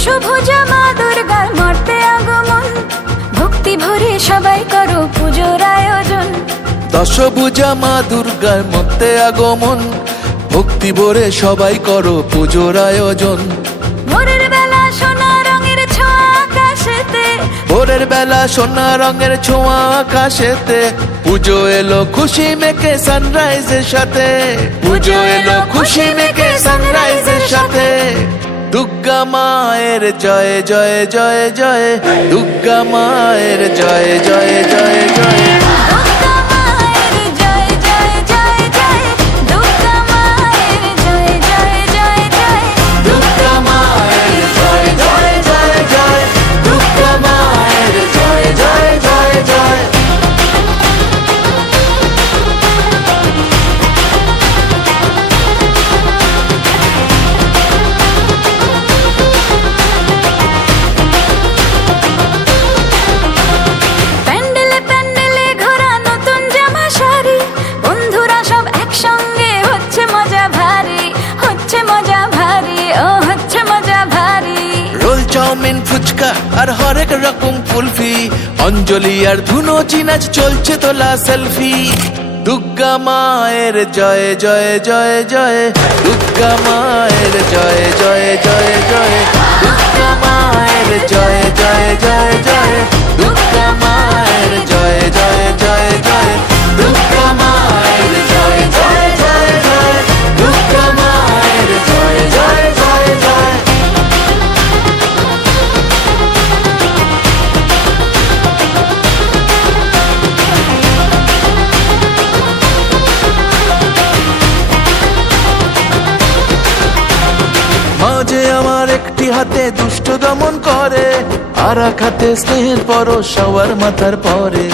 দশভুজা মা দুর্গার মর্তে আগমন, ভক্তি ভরে সবাই করো পুজোর আয়োজন। দশভুজা মা দুর্গার মর্তে আগমন, ভক্তি ভরে সবাই করো পুজোর আয়োজন। ভোরের বেলা সোনা রঙের ছোঁয়া আকাশেতে, ভোরের বেলা সোনা রঙের ছোঁয়া আকাশেতে, পুজো এলো খুশি মেখে সানরাইজের সাথে। পুজো এলো খুশি মেখে সানরাইজের সাথে। দুর্গা মায়ের জয় জয় জয় জয়, দুর্গা মায়ের জয় জয় জয় জয়। দুর্গা মায়ের জয় জয় জয় জয়, দুর্গা মায়ের জয় জয় জয় জয়। দুর্গা মায়ের জয় জয় জয় জয়, দুর্গা মায়ের জয় জয় জয় জয়। প্যান্ডেলে প্যান্ডেলে ঘোরা নতুন জামা শাড়ি, বন্ধুরা সব একসঙ্গে হচ্ছে মজা ভারী, হচ্ছে মজা ভারী, ও হচ্ছে মজা ভারী। রোল চাউমিন ফুচকা আর হরেক রকম কুলফি, অঞ্জলি আর ধুনো চিনাচ চলছে তোলা সেলফি। দুর্গা মায়ের জয় জয় জয় জয়, দুর্গা মায়ের জয় জয় জয় জয়। দুর্গা মায়ের জয় জয় জয় জয়, দুর্গা মায়ের জয় জয় জয় জয়। দুর্গা মায়ের জয় জয় জয় জয়, দুর্গা মায়ের জয় জয় জয় জয়। মাঝে আমার একটি হাতে দুষ্ট দমন করে, আর এক হাতে স্নেহের পরশ সবার মাথার পরে,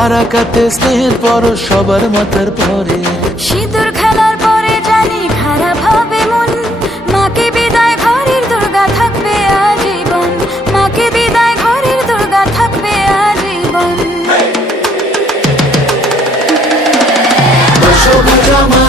আর এক হাতে স্নেহের পরশ সবার মাথার পরে। সিঁদুর খেলার পরে জানি খারাপ হবে মন, মাকে বিদায় ঘরের দুর্গা থাকবে আজীবন, মাকে বিদায় ঘরের দুর্গা থাকবে আজীবন। দশভুজা মা